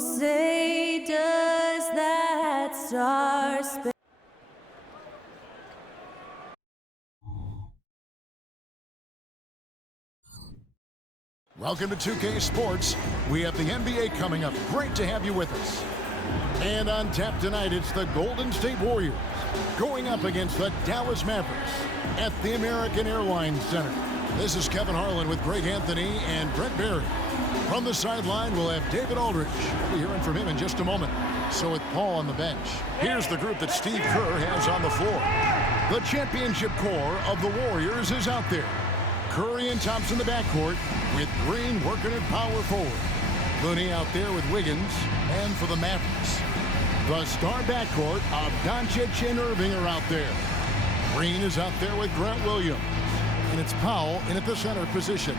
say does that star span? Welcome to 2K Sports. We have the NBA coming up. Great to have you with us. And on tap tonight, it's the Golden State Warriors going up against the Dallas Mavericks at the American Airlines Center. This is Kevin Harlan with Greg Anthony and Brent Barry. From the sideline, we'll have David Aldridge. We'll be hearing from him in just a moment. So with Paul on the bench, here's the group that Steve Kerr has on the floor. The championship core of the Warriors is out there. Curry and Thompson in the backcourt, with Green working at power forward. Looney out there with Wiggins, and for the Mavericks, the star backcourt of Doncic and Irving are out there. Green is out there with Grant Williams, and it's Powell in at the center position.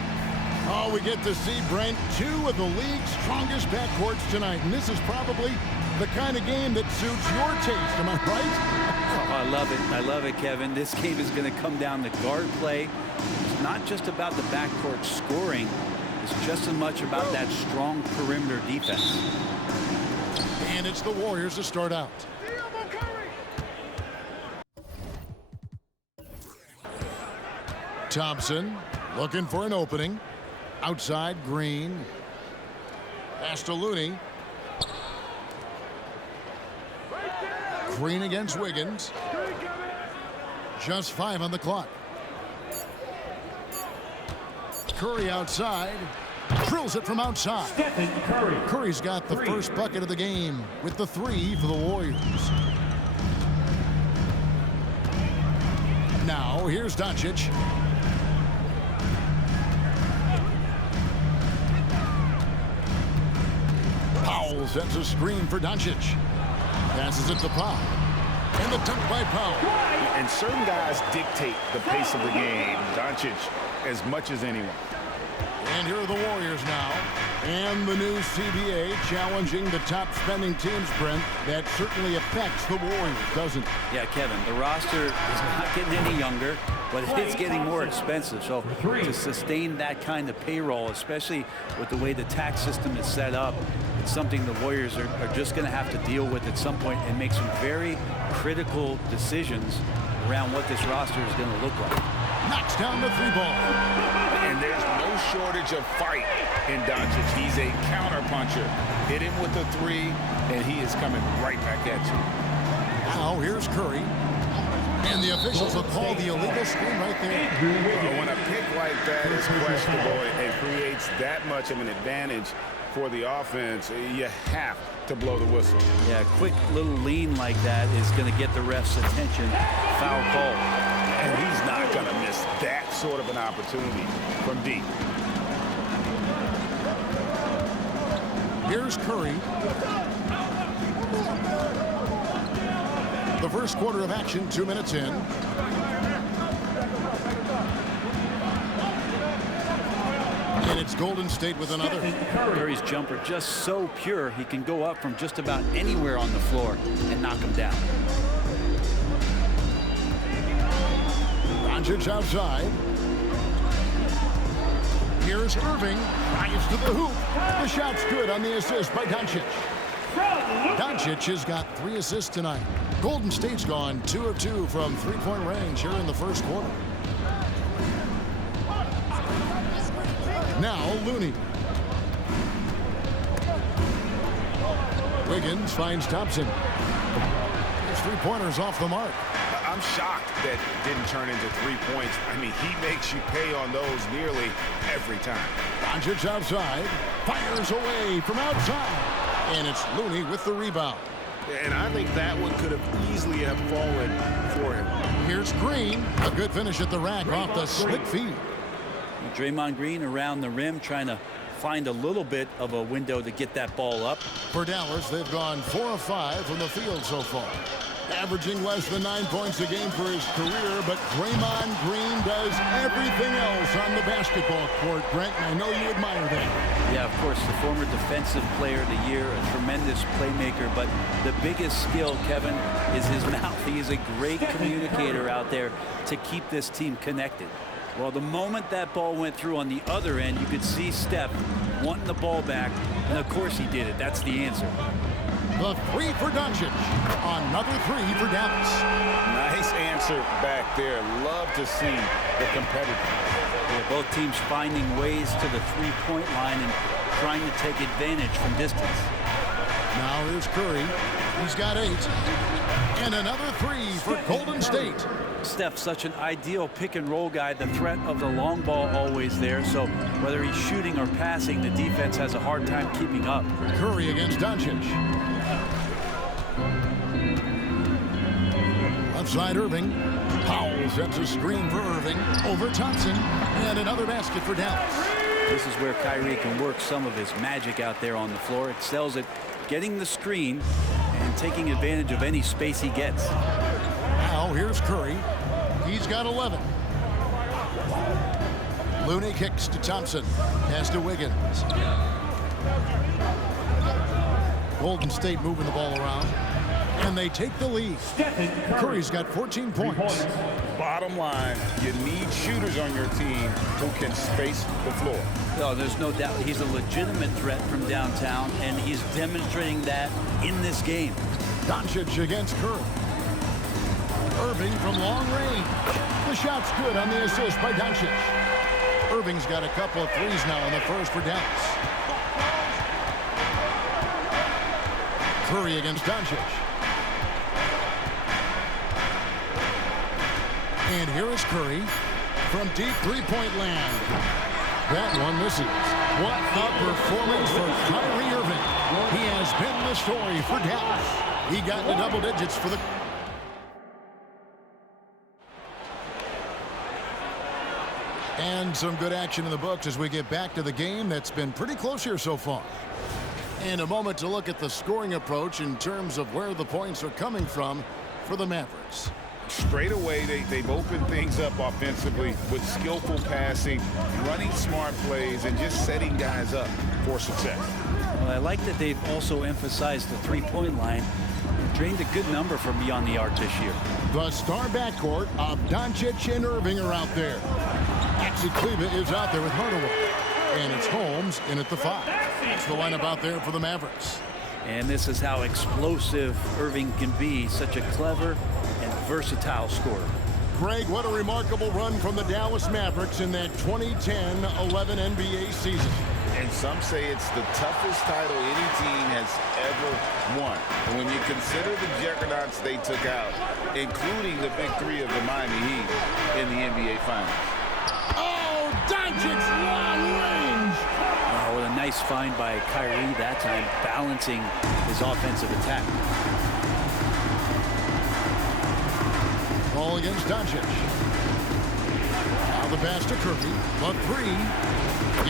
Oh, we get to see, Brent, two of the league's strongest backcourts tonight, and this is probably the kind of game that suits your taste. Am I right? Oh, I love it. I love it, Kevin. This game is going to come down to guard play. It's not just about the backcourt scoring. It's just as much about that strong perimeter defense. And it's the Warriors to start out. Thompson looking for an opening. Outside, Green. Pass to Looney. Green against Wiggins. Just 5 on the clock. Curry outside. Drills it from outside. Curry's got the first bucket of the game with the 3 for the Warriors. Now, here's Doncic. Powell sets a screen for Doncic. Passes it to Powell. And the dunk by Powell. And certain guys dictate the pace of the game. Doncic as much as anyone. And here are the Warriors now. And the new CBA challenging the top spending teams, Brent. That certainly affects the Warriors, doesn't it? Yeah, Kevin, the roster is not getting any younger, but it's getting more expensive. So to sustain that kind of payroll, especially with the way the tax system is set up, it's something the Warriors are just going to have to deal with at some point and make some very critical decisions around what this roster is going to look like. Knocks down the 3-ball. And there's no shortage of fight in Doncic. He's a counter-puncher. Hit him with the 3, and he is coming right back at you. Now here's Curry. And the officials will call the illegal screen right there. Well, when a pick like that is questionable and creates that much of an advantage for the offense, you have to blow the whistle. Yeah, a quick little lean like that is going to get the ref's attention. Foul call. And he's not going to miss that sort of an opportunity from deep. Here's Curry. The first quarter of action, 2 minutes in. And it's Golden State with another. Curry's jumper just so pure, he can go up from just about anywhere on the floor and knock him down. Doncic outside. Here's Irving. Drives to the hoop. The shot's good on the assist by Doncic. Doncic has got 3 assists tonight. Golden State's gone 2 of 2 from 3-point range here in the first quarter. Now Looney. Wiggins finds Thompson. His 3-pointers off the mark. I'm shocked that didn't turn into 3 points. I mean, he makes you pay on those nearly every time. Doncic outside. Fires away from outside. And it's Looney with the rebound. And I think that one could have easily have fallen for him. Here's Green. A good finish at the rack off the slick feed. Draymond Green around the rim trying to find a little bit of a window to get that ball up. For Dallas, they've gone 4 of 5 from the field so far. Averaging less than 9 points a game for his career, but Draymond Green does everything else on the basketball court, Brent, and I know you admire that. Yeah, of course, the former defensive player of the year, a tremendous playmaker, but the biggest skill, Kevin, is his mouth. He is a great communicator out there to keep this team connected. Well, the moment that ball went through on the other end, you could see Steph wanting the ball back And of course he did it. That's the answer. The three for Doncic. Another three for Dallas. Nice answer back there. Love to see the competitiveness. Yeah, both teams finding ways to the three-point line and trying to take advantage from distance. Now here's Curry. He's got 8. And another three for Golden State. Steph's such an ideal pick-and-roll guy. The threat of the long ball always there. So whether he's shooting or passing, the defense has a hard time keeping up. Curry against Doncic. Left side Irving. Powell sets a screen for Irving. Over Thompson. And another basket for Dallas. This is where Kyrie can work some of his magic out there on the floor. Excels at getting the screen and taking advantage of any space he gets. Now here's Curry. He's got 11. Looney kicks to Thompson. Pass to Wiggins. Golden State moving the ball around. And they take the lead. Curry's got 14 points. Bottom line, you need shooters on your team who can space the floor. No, there's no doubt he's a legitimate threat from downtown, and he's demonstrating that in this game. Doncic against Curry. Irving from long range. The shot's good on the assist by Doncic. Irving's got a couple of threes now in the first for Dallas. Curry against Doncic. And here is Curry from deep three-point land. That one misses. What a performance for Kyrie Irving. He has been the story for Dallas. He got into double digits for the... And some good action in the books as we get back to the game that's been pretty close here so far. And a moment to look at the scoring approach in terms of where the points are coming from for the Mavericks. Straight away, they've opened things up offensively with skillful passing, running smart plays, and just setting guys up for success. Well, I like that they've also emphasized the three-point line. Drained a good number from beyond the arc this year. The star backcourt of Doncic and Irving are out there. Maxi Kleba is out there with Hardaway. And it's Holmes in at the 5. That's the lineup out there for the Mavericks. And this is how explosive Irving can be. Such a clever and versatile scorer. Greg, what a remarkable run from the Dallas Mavericks in that 2010-11 NBA season. And some say it's the toughest title any team has ever won. And when you consider the juggernauts they took out, including the big three of the Miami Heat in the NBA Finals. Oh, Doncic's long range! Oh, what a nice find by Kyrie that time, balancing his offensive attack. Ball against Doncic. Now the pass to Curry. The three.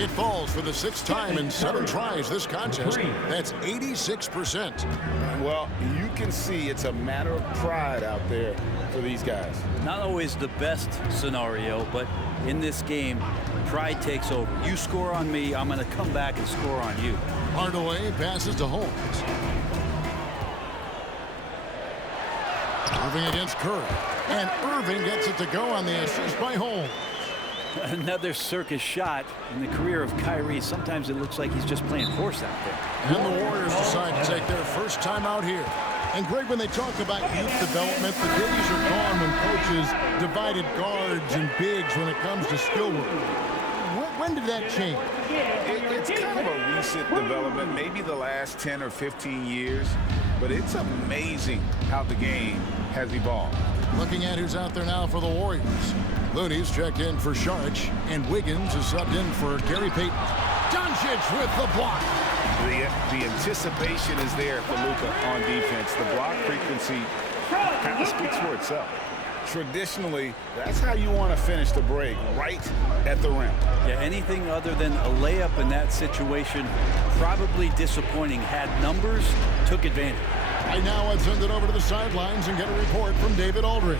It falls for the 6th time in 7 tries this contest. That's 86%. Well, you can see it's a matter of pride out there for these guys. Not always the best scenario, but in this game, pride takes over. You score on me, I'm going to come back and score on you. Hardaway passes to Holmes. Irving against Curry. And Irving gets it to go on the assist by Holmes. Another circus shot in the career of Kyrie. Sometimes it looks like he's just playing horse out there. And the Warriors decide to take their first time out here. And Greg, when they talk about youth development, the days are gone when coaches divided guards and bigs when it comes to skill work. When did that change? It's kind of a recent development, maybe the last 10 or 15 years. But it's amazing how the game has evolved. Looking at who's out there now for the Warriors. Looney's checked in for Sharch, and Wiggins is subbed in for Gary Payton. Doncic with the block. The anticipation is there for Luka on defense. The block frequency kind of speaks for itself. Traditionally, that's how you want to finish the break, right at the rim. Yeah, anything other than a layup in that situation, probably disappointing. Had numbers, took advantage. Right now, I'd send it over to the sidelines and get a report from David Aldridge.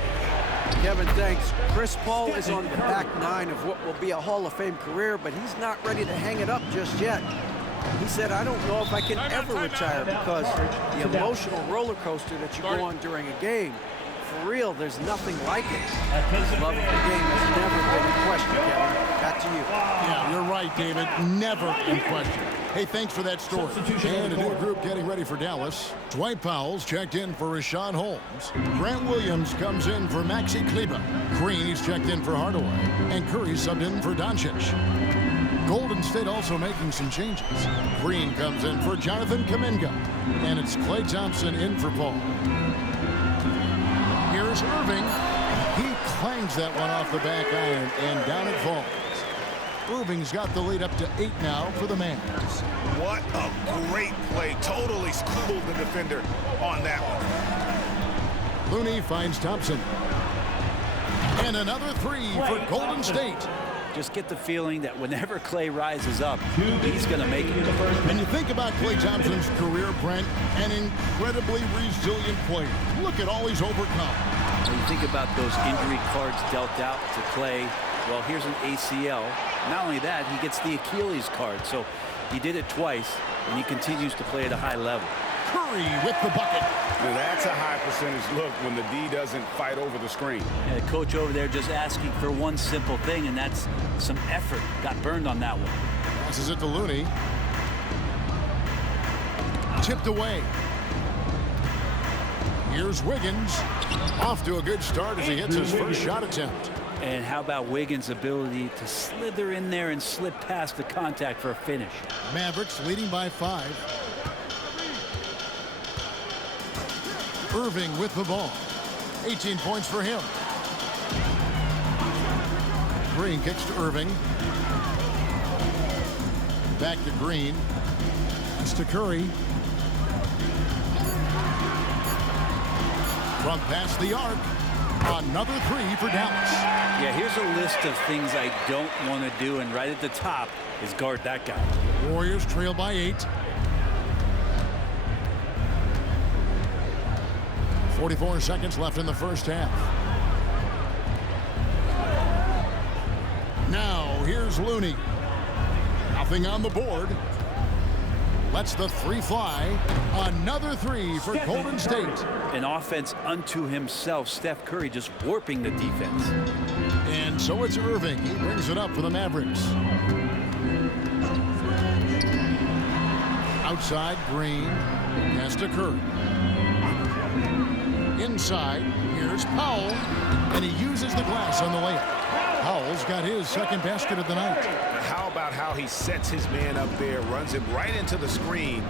Kevin, thanks. Chris Paul is on the back 9 of what will be a Hall of Fame career, but he's not ready to hang it up just yet. He said, I don't know if I can ever retire because the emotional roller coaster that you go on during a game, for real, there's nothing like it. His love of the game has never been in question, Kevin. Back to you. Yeah, you're right, David. Never in question. Hey, thanks for that story. And a new group getting ready for Dallas. Dwight Powell's checked in for Rashawn Holmes. Grant Williams comes in for Maxi Kleber. Green's checked in for Hardaway. And Curry subbed in for Doncic. Golden State also making some changes. Green comes in for Jonathan Kuminga. And it's Klay Thompson in for Paul. Here's Irving. He clangs that one off the back iron, and down it falls. Irving's got the lead up to 8 now for the Mavs. What a great play. Totally schooled the defender on that one. Looney finds Thompson. And another three for Golden State. Just get the feeling that whenever Klay rises up, he's going to make it. When you think about Klay Thompson's career, Brent, an incredibly resilient player. Look at all he's overcome. When you think about those injury cards dealt out to Klay, well, here's an ACL. Not only that, he gets the Achilles card. So he did it twice, and he continues to play at a high level. Curry with the bucket. Now that's a high percentage look when the D doesn't fight over the screen. And the coach over there just asking for one simple thing, and that's some effort. Got burned on that one. Passes it to Looney. Tipped away. Here's Wiggins. Off to a good start as he hits his first shot attempt. And how about Wiggins' ability to slither in there and slip past the contact for a finish? Mavericks leading by 5. Irving with the ball. 18 points for him. Green kicks to Irving. Back to Green. That's to Curry. From past the arc. Another three for Dallas. Yeah, here's a list of things I don't want to do, and right at the top is guard that guy. Warriors trail by 8. 44 seconds left in the first half. Now, here's Looney. Nothing on the board. Lets the three fly. Another three for Golden State. An offense unto himself. Steph Curry just warping the defense. And so it's Irving. He brings it up for the Mavericks. Outside, Green. Pass to Curry. Inside, here's Powell. And he uses the glass on the layup. Powell's got his second basket of the night. How about how he sets his man up there, runs him right into the screen,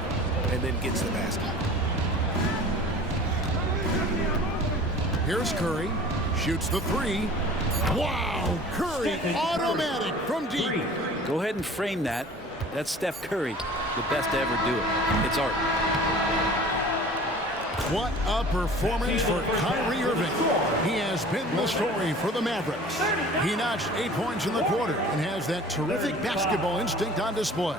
and then gets the basket. Here's Curry. Shoots the three. Wow! Curry automatic from deep. Go ahead and frame that. That's Steph Curry, the best to ever do it. It's art. What a performance for Kyrie Irving. He has been the story for the Mavericks. He notched 8 points in the quarter and has that terrific basketball instinct on display.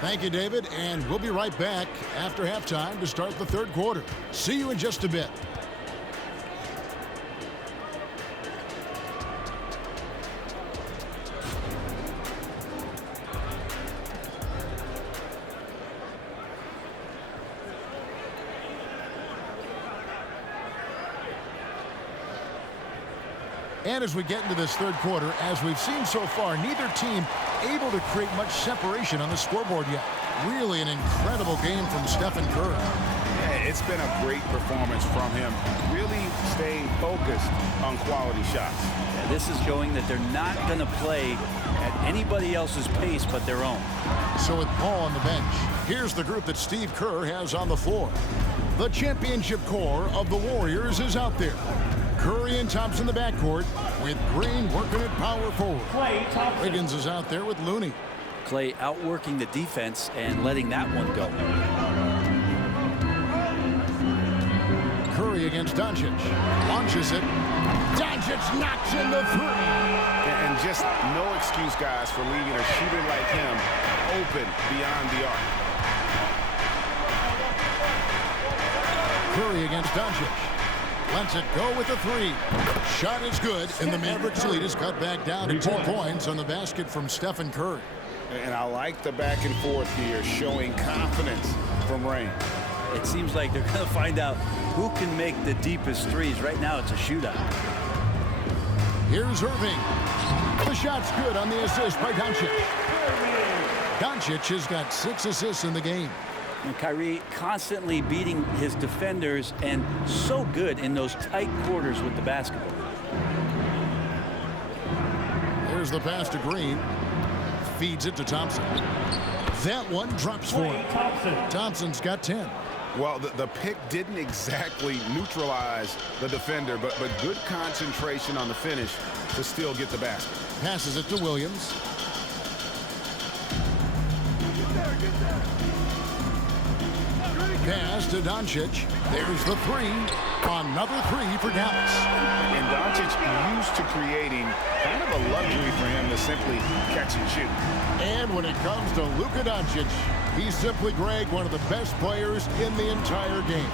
Thank you, David, and we'll be right back after halftime to start the third quarter. See you in just a bit. And as we get into this third quarter, as we've seen so far, neither team able to create much separation on the scoreboard yet. Really an incredible game from Stephen Curry. Yeah, it's been a great performance from him. Really staying focused on quality shots. Yeah, this is showing that they're not going to play at anybody else's pace but their own. So with Paul on the bench, here's the group that Steve Kerr has on the floor. The championship core of the Warriors is out there. Curry and Thompson in the backcourt, with Green working at power forward. Wiggins is out there with Looney. Klay outworking the defense and letting that one go. Curry against Doncic. Launches it. Doncic knocks in the three. And just no excuse, guys, for leaving a shooter like him open beyond the arc. Curry against Doncic. Lets it go with the three. Shot is good, and the Mavericks lead is cut back down to 2 points on the basket from Stephen Curry. And I like the back and forth here, showing confidence from Rain. It seems like they're going to find out who can make the deepest threes. Right now, it's a shootout. Here's Irving. The shot's good on the assist by Doncic. Doncic has got 6 assists in the game. And Kyrie constantly beating his defenders and so good in those tight quarters with the basketball. There's the pass to Green. Feeds it to Thompson. That one drops for him. Thompson's got 10. Well, the pick didn't exactly neutralize the defender, but good concentration on the finish to still get the basket. Passes it to Williams. Pass to Doncic. There's the three. Another three for Dallas. And Doncic used to creating kind of a luxury for him to simply catch and shoot. And when it comes to Luka Doncic, he's simply, Greg, one of the best players in the entire game.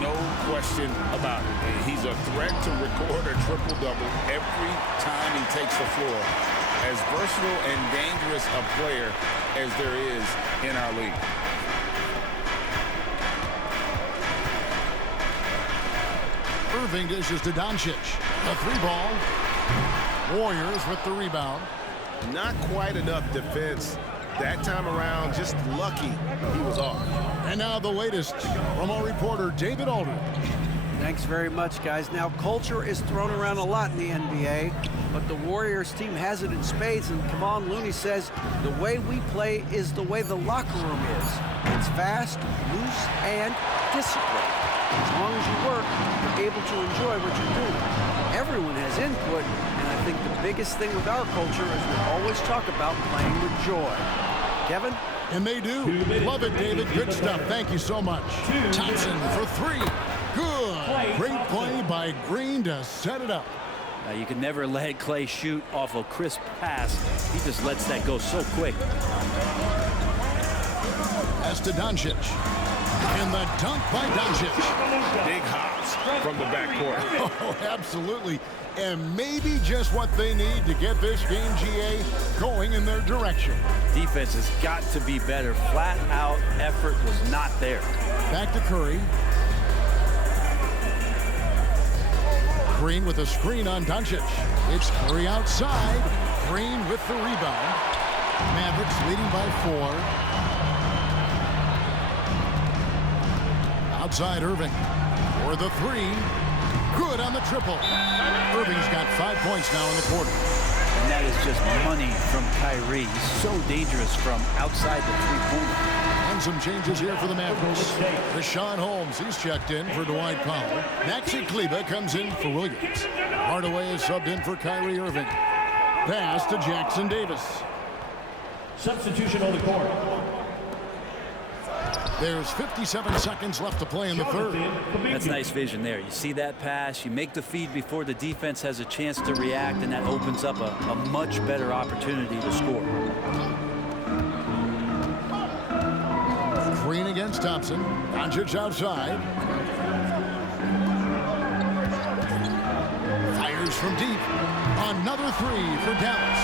No question about it. He's a threat to record a triple-double every time he takes the floor. As versatile and dangerous a player as there is in our league. Irving dishes to Doncic. A 3-ball. Warriors with the rebound. Not quite enough defense that time around. Just lucky he was off. And now the latest from our reporter, David Aldridge. Thanks very much, guys. Now, culture is thrown around a lot in the NBA, but the Warriors team has it in spades, and Kevon Looney says the way we play is the way the locker room is. It's fast, loose, and disciplined. As long as you work, you're able to enjoy what you're doing. Everyone has input, and I think the biggest thing with our culture is we always talk about playing with joy. Kevin? And they do. Love it, David. Good stuff. Thank you so much. Thompson for 3. Good. Great play by Green to set it up. You can never let Clay shoot off a crisp pass. He just lets that go so quick. Pass to Doncic. And the dunk by Doncic. Big hops from the backcourt. Oh, absolutely. And maybe just what they need to get this game, GA, going in their direction. Defense has got to be better. Flat out effort was not there. Back to Curry. Green with a screen on Doncic. It's Curry outside. Green with the rebound. Mavericks leading by 4. Outside Irving for the 3. Good on the triple. Irving's got 5 points now in the quarter. And that is just money from Kyrie. He's so dangerous from outside the three-pointer. And some changes here for the Mavericks. Rashawn Holmes, he's checked in for Dwight Powell. Maxi Kleber comes in for Williams. Hardaway is subbed in for Kyrie Irving. Pass to Jackson Davis. Substitution on the court. There's 57 seconds left to play in the third. That's nice vision there. You see that pass, you make the feed before the defense has a chance to react, and that opens up a much better opportunity to score. Green against Thompson. Doncic outside. Fires from deep. Another 3 for Dallas.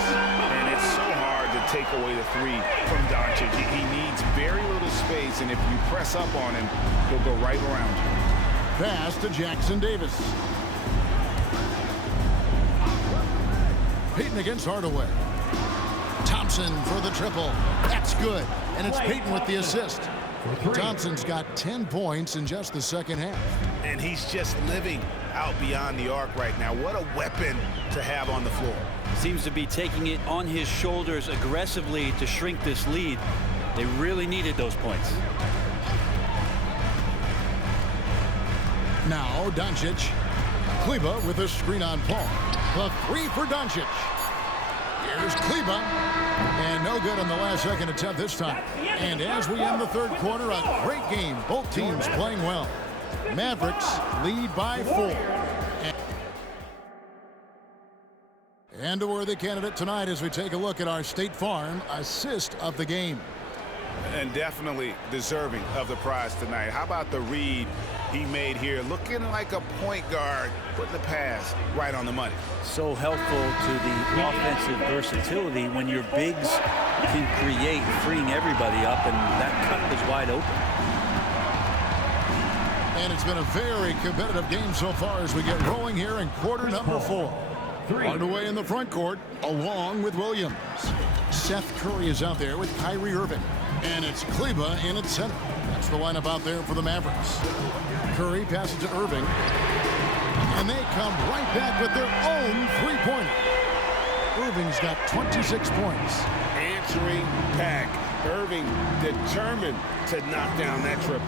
And it's so hard to take away the 3 from Doncic. He needs very little space, and if you press up on him, he'll go right around you. Pass to Jackson Davis. Payton against Hardaway. Thompson for the triple. That's good. And it's Payton with the assist. Thompson's got 10 points in just the second half. And he's just living out beyond the arc right now. What a weapon to have on the floor. Seems to be taking it on his shoulders aggressively to shrink this lead. They really needed those points. Now Doncic. Kleber with a screen on Paul. The 3 for Doncic. Here's Kleber. And no good on the last second attempt this time. And as we end the third quarter, a great game. Both teams playing well. Mavericks lead by 4. And a worthy candidate tonight as we take a look at our State Farm assist of the game. And definitely deserving of the prize tonight. How about the read he made here? Looking like a point guard, putting the pass right on the money. So helpful to the offensive versatility when your bigs can create, freeing everybody up, and that cut was wide open. And it's been a very competitive game so far as we get rolling here in quarter number 4. Hardaway in the front court, along with Williams. Seth Curry is out there with Kyrie Irving. And it's Kleba in at center. That's the lineup out there for the Mavericks. Curry passes to Irving. And they come right back with their own three-pointer. Irving's got 26 points. Answering back. Irving determined to knock down that triple.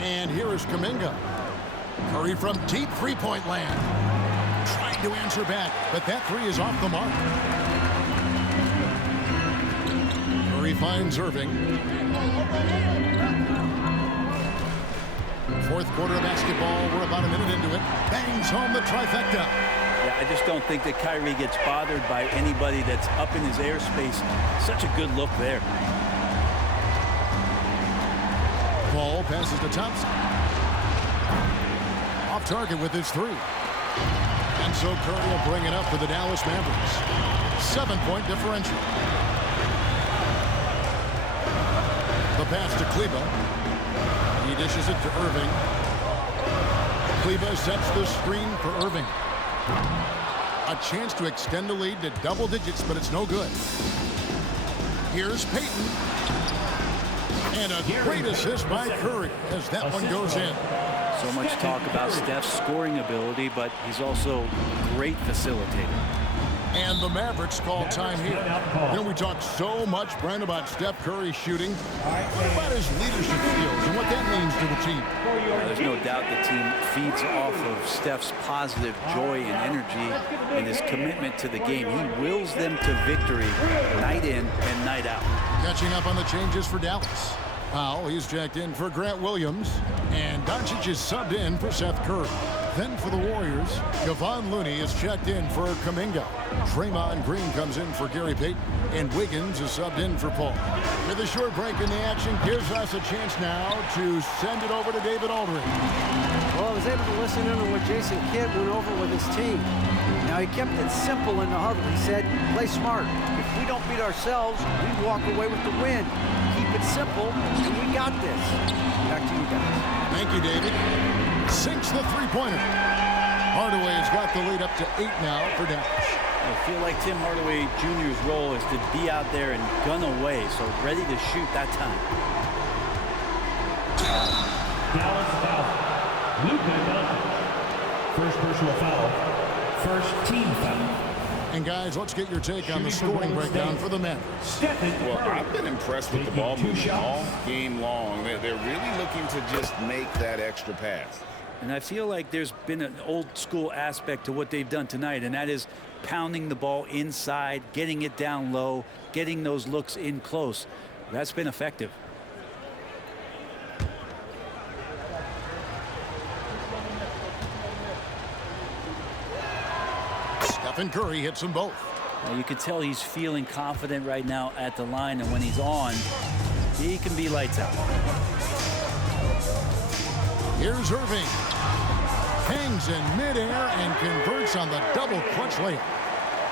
And here is Kuminga. Curry from deep three-point land. Trying to answer back, but that three is off the mark. Curry finds Irving. Fourth quarter of basketball. We're about a minute into it. Bangs home the trifecta. Yeah, I just don't think that Kyrie gets bothered by anybody that's up in his airspace. Such a good look there. Ball passes to Thompson. Off target with his three. And so Curry will bring it up for the Dallas Mavericks. 7-point differential. The pass to Kleba. He dishes it to Irving. Kleba sets the screen for Irving. A chance to extend the lead to double digits, but it's no good. Here's Payton. And a great assist by Curry as that one goes in. So much talk about Steph's scoring ability, but he's also a great facilitator. And the Mavericks call time here. You know, we talk so much, Brent, about Steph Curry shooting. What about his leadership skills and what that means to the team? There's no doubt the team feeds off of Steph's positive joy and energy and his commitment to the game. He wills them to victory night in and night out. Catching up on the changes for Dallas. Powell, he's checked in for Grant Williams. And Doncic is subbed in for Seth Curry. Then for the Warriors, Kevon Looney is checked in for Kuminga. Draymond Green comes in for Gary Payton. And Wiggins is subbed in for Paul. With a short break in the action gives us a chance now to send it over to David Aldridge. Well, I was able to listen in on what Jason Kidd went over with his team. Now, he kept it simple in the huddle. He said, play smart. If we don't beat ourselves, we walk away with the win. Keep it simple, and we got this. Back to you guys. Thank you, David. Sinks the three-pointer. Hardaway has got the lead up to 8 now for Dallas. I feel like Tim Hardaway Jr.'s role is to be out there and gun away, so ready to shoot that time. Dallas foul. Luka Doncic. First personal foul. First team foul. And guys, let's get your take on the scoring breakdown for the Mavericks. Well, I've been impressed with the ball movement all game long. They're really looking to just make that extra pass. And I feel like there's been an old school aspect to what they've done tonight, and that is pounding the ball inside, getting it down low, getting those looks in close. That's been effective. Stephen Curry hits them both. Well, you can tell he's feeling confident right now at the line, and when he's on, he can be lights out. Here's Irving. Hangs in midair and converts on the double clutch layup.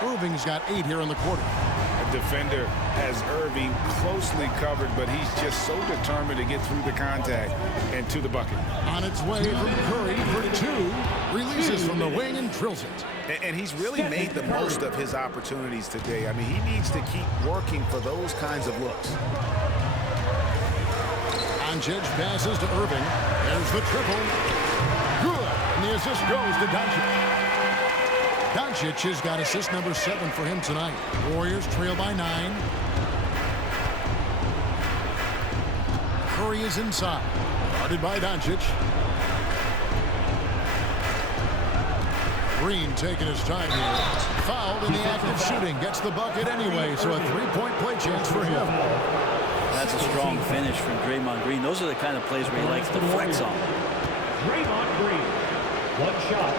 Irving's got 8 here in the quarter. A defender has Irving closely covered, but he's just so determined to get through the contact and to the bucket. On its way from Curry for 2. Releases from the wing and drills it. And he's really made the most of his opportunities today. I mean, he needs to keep working for those kinds of looks. Doncic passes to Irving. There's the triple. Good. And the assist goes to Doncic. Doncic has got assist number 7 for him tonight. Warriors trail by 9. Curry is inside. Guarded by Doncic. Green taking his time here. Fouled in the act of shooting. Gets the bucket anyway, so a 3-point play chance for him. That's a strong finish from Draymond Green. Those are the kind of plays where he likes to flex on. Draymond Green. One shot.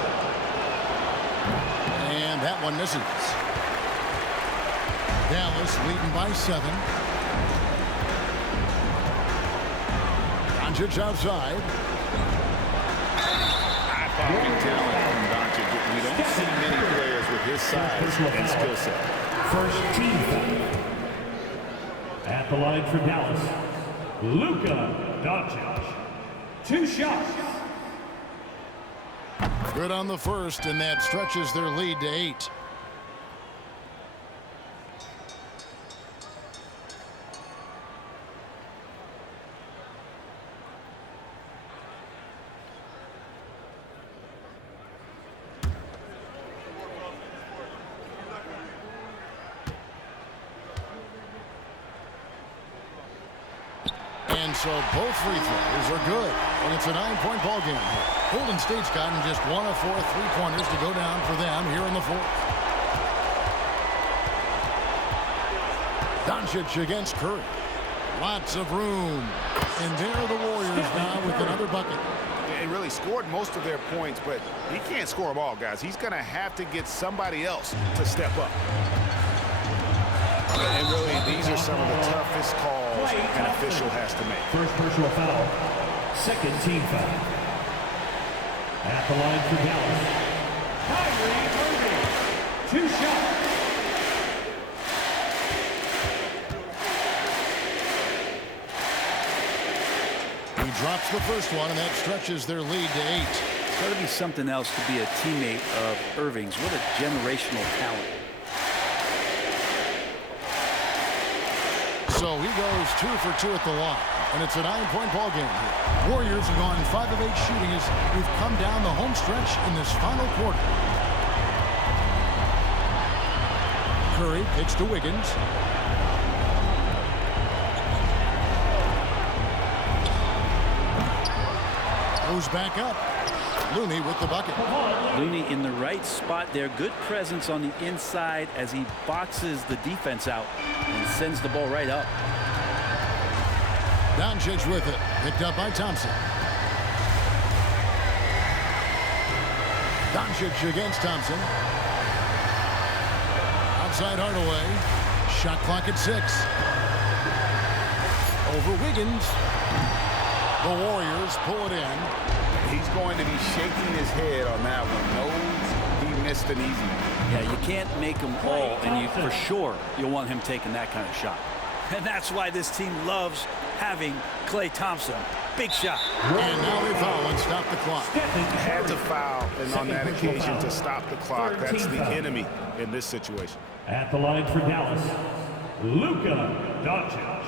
And that one misses. Dallas leading by 7. Doncic outside. Eye-popping talent from Doncic. We don't see many players with his size and skill set. First team foul. At the line for Dallas. Luka Doncic. 2 shots. Good on the first, and that stretches their lead to 8. And so both free throws are good, and it's a 9-point ball game here. Golden State's gotten just 1 of 4 3-pointers to go down for them here in the 4th. Doncic against Curry. Lots of room. And there are the Warriors now with another bucket. They really scored most of their points, but he can't score them all, guys. He's going to have to get somebody else to step up. And really, these are some of the toughest calls an official has to make. First personal foul. Second team foul. At the line for Dallas. Kyrie Irving. 2 shots. He drops the first one, and that stretches their lead to 8. It's got to be something else to be a teammate of Irving's. What a generational talent. So he goes 2 for 2 at the line, and it's a 9-point ball game here. Warriors have gone 5 of 8 shooting as we've come down the home stretch in this final quarter. Curry kicks to Wiggins. Goes back up. Looney with the bucket. Looney in the right spot there. Good presence on the inside as he boxes the defense out and sends the ball right up. Doncic with it. Picked up by Thompson. Doncic against Thompson. Outside Hardaway. Shot clock at 6. Over Wiggins. The Warriors pull it in. He's going to be shaking his head on that one. Knows he missed an easy one. Yeah, you can't make them all, and you for sure you'll want him taking that kind of shot. And that's why this team loves having Klay Thompson. Big shot. And now they foul and stop the clock. Had to foul, and on that occasion to stop the clock. That's the enemy in this situation. At the line for Dallas. Luka Doncic.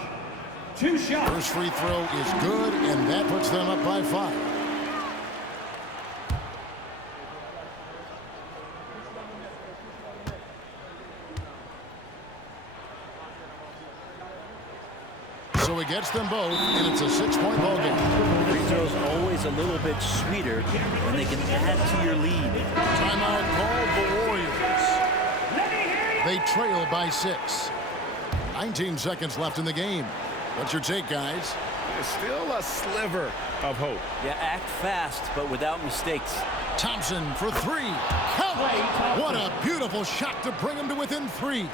2 shots. First free throw is good, and that puts them up by 5. So he gets them both, and it's a 6-point ball game. Free throws always a little bit sweeter when they can add to your lead. Timeout called the Warriors. They trail by 6. 19 seconds left in the game. What's your take, guys? There's still a sliver of hope. Yeah, act fast, but without mistakes. Thompson for 3. Count! What a beautiful shot to bring him to within 3.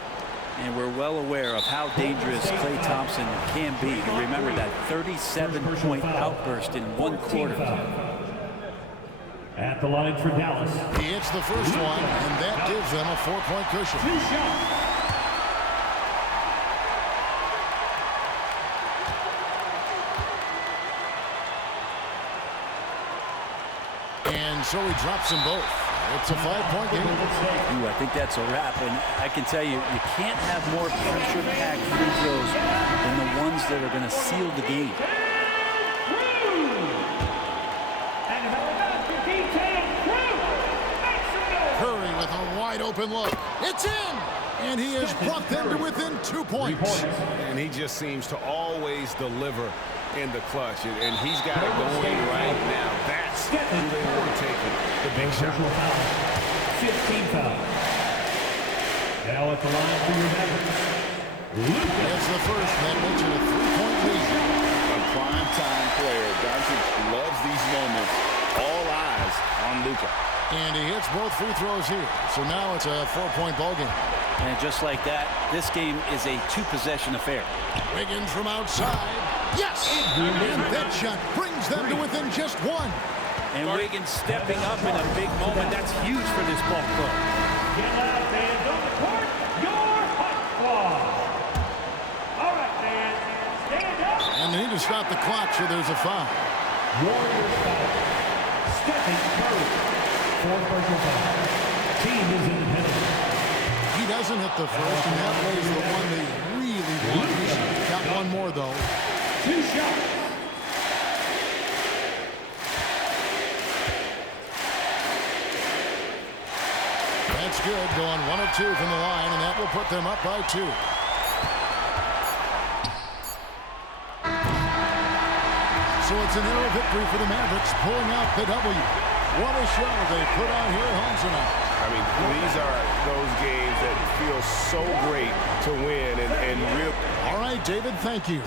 And we're well aware of how dangerous Klay Thompson can be. You remember that 37-point outburst in 1 quarter. At the line for Dallas. He hits the first one, and that gives them a 4-point cushion. 2 shots. And so he drops them both. It's a 5-point game. Ooh, I think that's a wrap. And I can tell you, you can't have more pressure-packed free throws than the ones that are going to seal the game. Curry with a wide-open look. It's in! And he has brought them to within 2 points. And he just seems to always deliver in the clutch. And he's got it going right now. That's who they want to take it. The big shot. 15 foul. Now at the line for your Mavericks. That's the first. That makes it a 3-point lead. A prime-time player. Doncic loves these moments. All eyes on Luka. And he hits both free throws here. So now it's a 4-point ball game. And just like that, this game is a 2-possession affair. Wiggins from outside. Yes! And that shot brings them to within just 1. And Wiggins stepping up in a big moment. That's huge for this ball club. Get loud, fans. On the court, your hot squad. All right, fans. Stand up. And they need to stop the clock, so there's a foul. Warriors foul. Stephen Curry. Fourth personal foul. Team is in the penalty. He doesn't hit the first, and that was the one they really wanted. Got one more, though. 2 shots. That's good, going 1 of 2 from the line, and that will put them up by 2. So it's an arrow victory for the Mavericks, pulling out the W. What a show they put on here at home tonight. I mean, these are those games that feel so great to win and real. All right, David, thank you.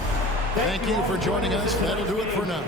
Thank you for joining us. That'll do it for now.